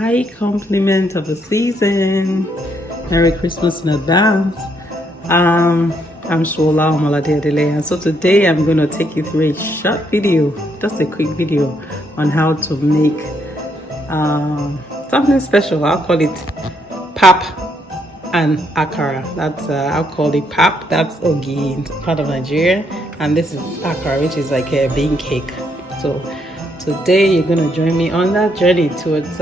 high compliment of the season. Merry Christmas in advance. I'm Shola Omoladele, and so today I'm going to take you through a short video, just a quick video on how to make something special. I'll call it Pap and Akara. That's I'll call it Pap. That's Ogi in part of Nigeria, and this is Akara, which is like a bean cake. So today you're going to join me on that journey towards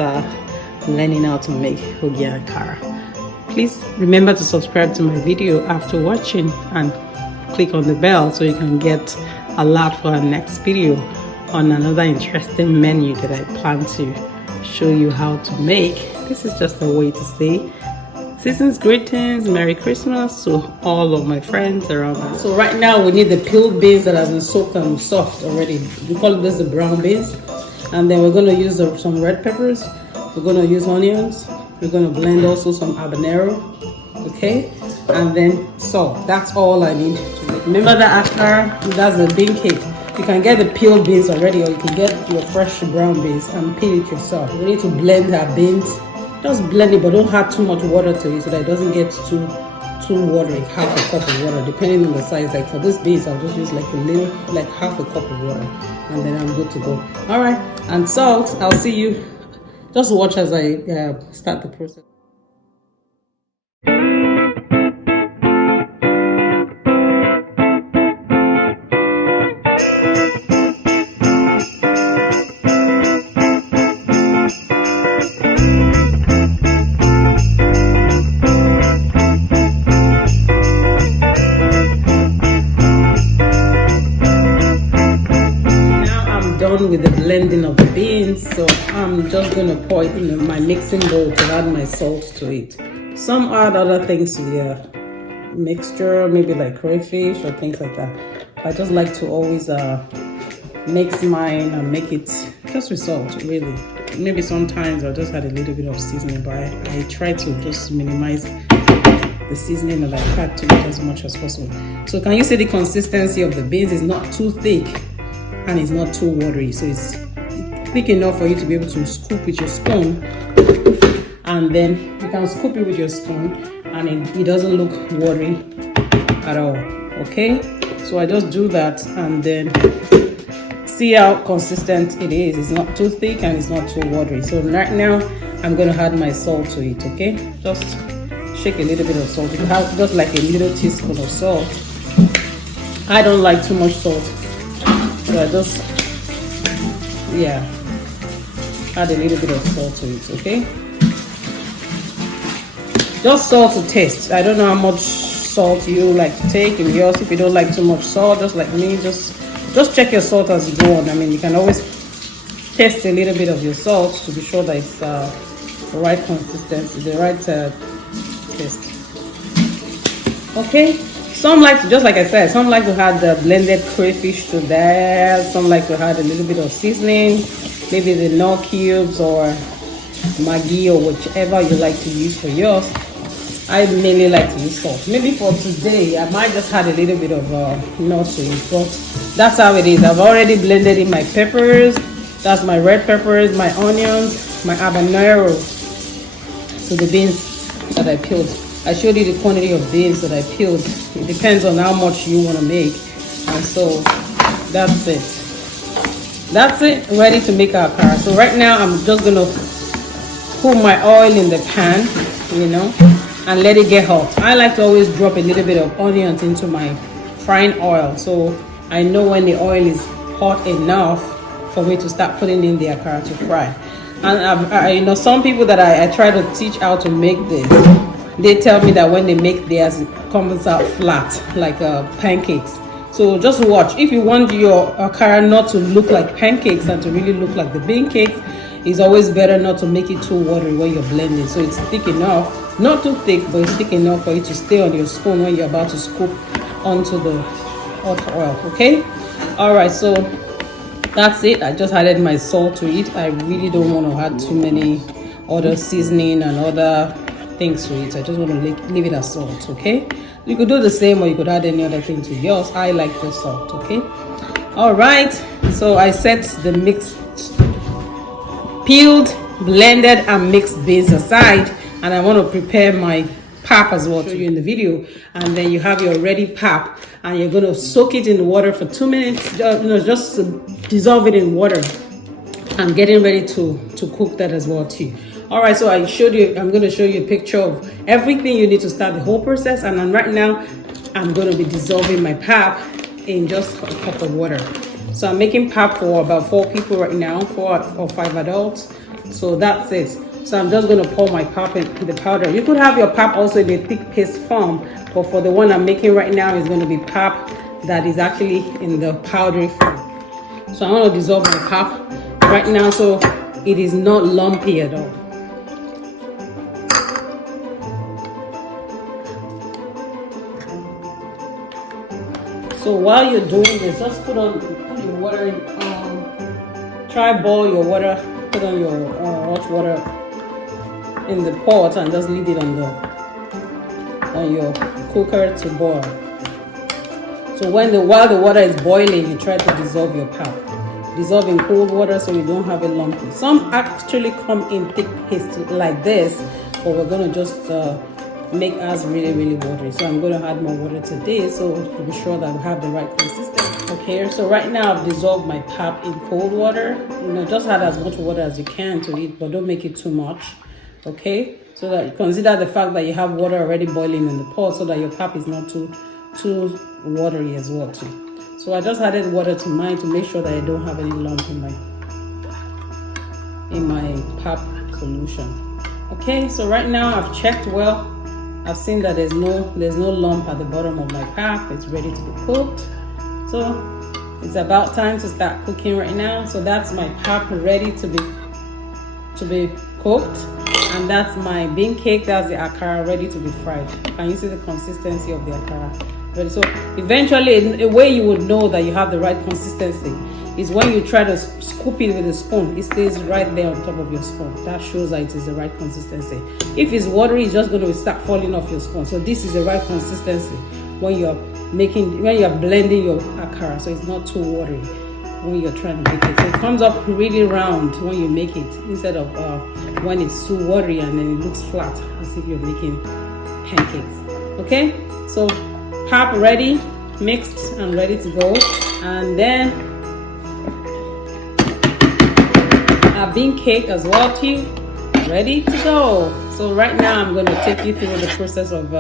learning how to make Ogi Akara. Please remember to subscribe to my video after watching and click on the bell so you can get alert for our next video on another interesting menu that I plan to show you how to make. This is just a way to say season's greetings, Merry Christmas to all of my friends around us. So right now we need the peeled beans that has been soaked and soft already. We call this the brown beans. And then we're going to use some red peppers. We're going to use onions. We're going to blend also some habanero, okay, and then salt. That's all I need to make. Remember the akara, that's the bean cake. You can get the peeled beans already, or you can get your fresh brown beans and peel it yourself. We need to blend our beans. Just blend it, but don't add too much water to it so that it doesn't get too watery. Half a cup of water, depending on the size. Like for this beans, I'll just use like a little, like half a cup of water, and then I'm good to go. All right, and salt. I'll see you. Just watch as I start the process. With the blending of the beans, so I'm just going to pour it in my mixing bowl to add my salt to it. Some add other things to the mixture, maybe like crayfish or things like that. I just like to always mix mine and make it just with salt, really. Maybe sometimes I'll just add a little bit of seasoning, but I try to just minimize the seasoning that I add to it as much as possible. So can you see the consistency of the beans is not too thick and it's not too watery, so it's thick enough for you to be able to scoop with your spoon, and then you can scoop it with your spoon and it doesn't look watery at all. Okay, so I just do that and then see how consistent it is. It's not too thick and it's not too watery. So right now I'm going to add my salt to it. Okay, just shake a little bit of salt. You have just like a little teaspoon of salt. I don't like too much salt, so I just, add a little bit of salt to it, okay? Just salt to taste. I don't know how much salt you like to take in yours. If you don't like too much salt, just like me, just check your salt as you go on. I mean, you can always taste a little bit of your salt to be sure that it's the right consistency, the right taste. Okay? Some like to, just like I said, some like to add the blended crayfish to that. Some like to add a little bit of seasoning, maybe the Knorr cubes or Maggi or whichever you like to use for yours. I mainly like to use salt. Maybe for today, I might just add a little bit of Knorr to it, but that's how it is. I've already blended in my peppers. That's my red peppers, my onions, my habanero, so the beans that I peeled. I showed you the quantity of beans that I peeled. It depends on how much you want to make. And so that's it. That's it, ready to make our akara. So right now I'm just going to put my oil in the pan, and let it get hot. I like to always drop a little bit of onions into my frying oil, so I know when the oil is hot enough for me to start putting in the akara to fry. And some people that I try to teach how to make this, they tell me that when they make theirs, it comes out flat, like pancakes. So just watch. If you want your akara not to look like pancakes and to really look like the bean cakes, it's always better not to make it too watery when you're blending. So it's thick enough, not too thick, but it's thick enough for it to stay on your spoon when you're about to scoop onto the hot oil, okay? All right, so that's it. I just added my salt to it. I really don't want to add too many other seasoning and other things to it. I just want to leave it as salt, okay? You could do the same, or you could add any other thing to yours. I like the salt, okay? All right, so I set the mixed peeled blended and mixed beans aside, and I want to prepare my pap as well to show you in the video. And then you have your ready pap, and you're going to soak it in the water for 2 minutes, just to dissolve it in water, and getting ready to cook that as well too. All right, so I showed you, I'm going to show you a picture of everything you need to start the whole process. And then right now I'm going to be dissolving my pap in just a cup of water. So I'm making pap for about 4 people right now, 4 or 5 adults. So that's it. So I'm just going to pour my pap in the powder. You could have your pap also in a thick paste form, but for the one I'm making right now is going to be pap that is actually in the powdery form. So I want to dissolve my pap right now so it is not lumpy at all. So while you're doing this, just put your water in, try boil your water, put on your hot water in the pot and just leave it on your cooker to boil. So while the water is boiling, you try to dissolve your pap. Dissolve in cold water so you don't have it lumpy. Some actually come in thick paste like this, but we're gonna just make ours really watery. So I'm going to add more water today so to be sure that we have the right consistency. Okay, so right now I've dissolved my pap in cold water. Just add as much water as you can to it, but don't make it too much. Okay, so that consider the fact that you have water already boiling in the pot so that your pap is not too watery as well too. So I just added water to mine to make sure that I don't have any lump in my pap solution. Okay, so right now I've checked well. I've seen that there's no lump at the bottom of my pap. It's ready to be cooked. So it's about time to start cooking right now. So that's my pap ready to be cooked, and that's my bean cake. That's the akara ready to be fried. Can you see the consistency of the akara? Ready? So eventually, a way you would know that you have the right consistency is when you try to scoop it with a spoon. It stays right there on top of your spoon. That shows that it is the right consistency. If it's watery, it's just going to start falling off your spoon. So this is the right consistency when you're blending your akara. So it's not too watery when you're trying to make it. So it comes up really round when you make it, instead of when it's too watery and then it looks flat as if you're making pancakes. Okay, so pap ready, mixed and ready to go. And then bean cake as well too, ready to go. So right now I'm going to take you through the process of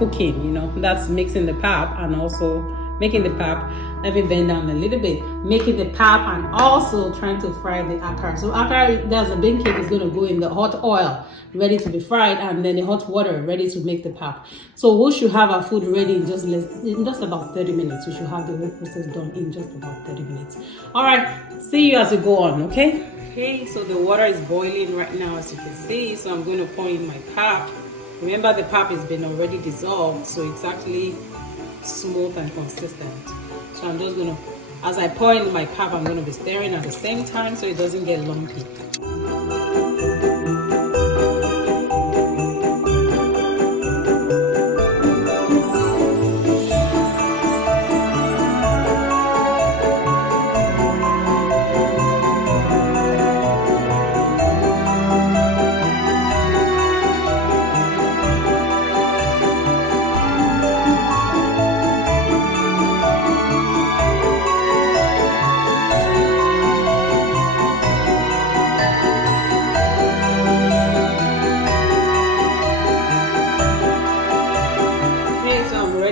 cooking. That's mixing the pap and also making the pap. Let me bend down a little bit. Making the pap and also trying to fry the akara. So akara, that's the bean cake, is going to go in the hot oil ready to be fried, and then the hot water ready to make the pap. So we should have our food ready in just about 30 minutes. We should have the whole process done in just about 30 minutes. All right, see you as we go on. Okay, so the water is boiling right now, as you can see. So I'm going to pour in my pap. Remember, the pap has been already dissolved, so it's actually smooth and consistent. So I'm just going to, as I pour in my pap, I'm going to be stirring at the same time so it doesn't get lumpy.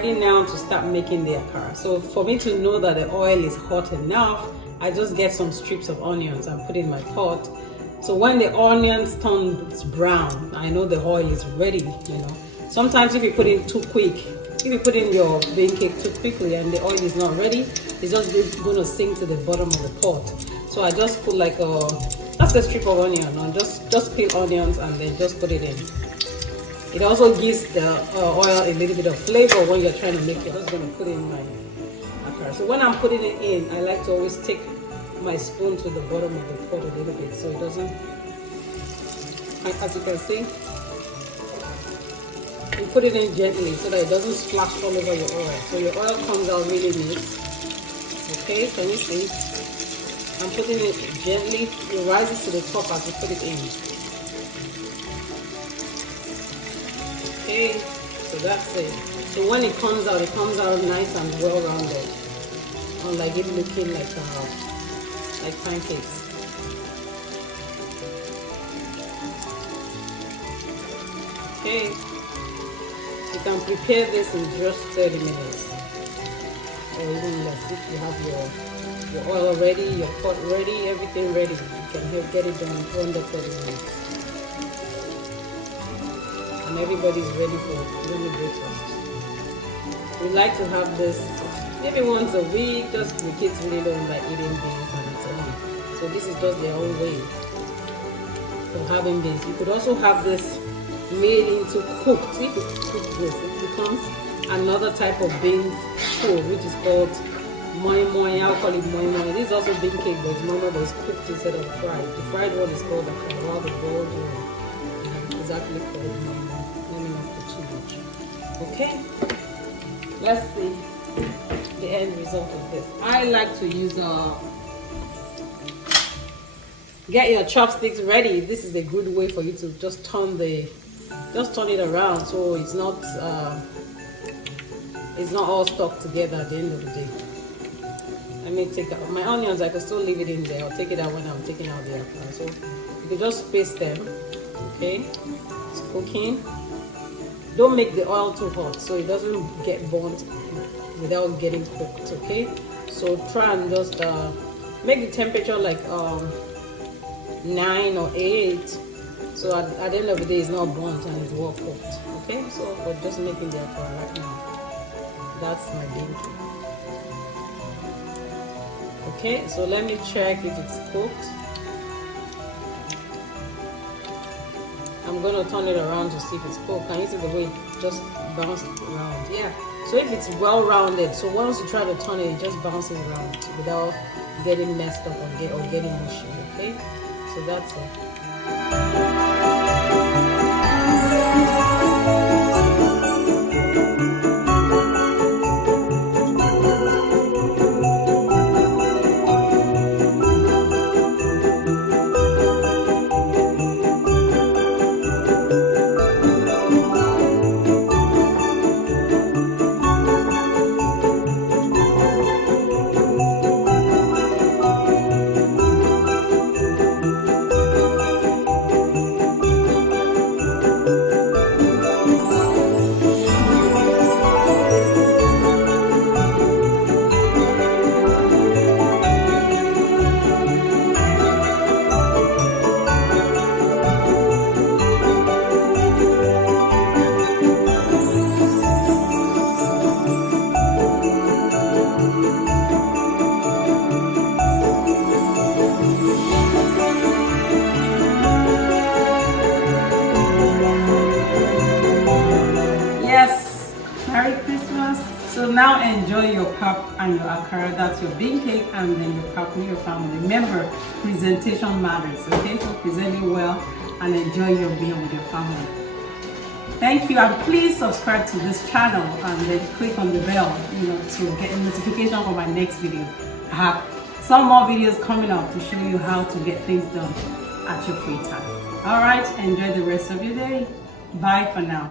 Now to start making the akara. So for me to know that the oil is hot enough, I just get some strips of onions and put in my pot. So when the onions turn brown, I know the oil is ready. Sometimes if you put in too quick, if you put in your bean cake too quickly and the oil is not ready, it's just going to sink to the bottom of the pot. So I just put that's a strip of onion, and just peel onions and then just put it in. It also gives the oil a little bit of flavor when you're trying to make it. I'm just going to put in my akara. So when I'm putting it in, I like to always take my spoon to the bottom of the pot a little bit so it doesn't, as you can see, you put it in gently so that it doesn't splash all over your oil. So your oil comes out really neat. Okay, can you see? I'm putting it gently. It rises to the top as you put it in. Okay, so that's it. So when it comes out nice and well rounded, unlike it looking like pancakes. Okay, you can prepare this in just 30 minutes or even less if you have your oil ready, your pot ready, everything ready. You can get it done in under 30 minutes. And everybody's ready for early breakfast. We like to have this maybe once a week, just the kids really don't like eating beans and so on. So this is just their own way of having beans. You could also have this made into cooked. If you cook this, it becomes another type of bean food, which is called moi moi. I'll call it moi moi. This is also bean cake, but it's normal, but it's cooked instead of fried. The fried one is called Akara, while the boiled one is actually called moi moi. Let me not put too much. Okay, let's see the end result of this. I like to use get your chopsticks ready. This is a good way for you to just turn it around so it's not all stuck together at the end of the day. Let me take out my onions. I can still leave it in there. I'll take it out when I'm taking out the akara. So you can just space them. Okay, it's cooking. Don't make the oil too hot so it doesn't get burnt without getting cooked. Okay, so try and just make the temperature like 9 or 8, so at the end of the day it's not burnt and it's well cooked. Okay, so we're just making the akara right now. That's my bean cake. Okay, so let me check if it's cooked. I'm gonna turn it around to see if it's cooked. Can you see the way it just bounced around? Yeah, so if it's well rounded, so once you try to turn it, it just bounces around without getting messed up or getting mushy. Okay, so that's it. Merry Christmas. So now enjoy your pap and your akara. That's your bean cake and then your pap with your family. Remember, presentation matters, okay? So present it well and enjoy your meal with your family. Thank you, and please subscribe to this channel and then click on the bell, to get a notification for my next video. I have some more videos coming up to show you how to get things done at your free time. All right, enjoy the rest of your day. Bye for now.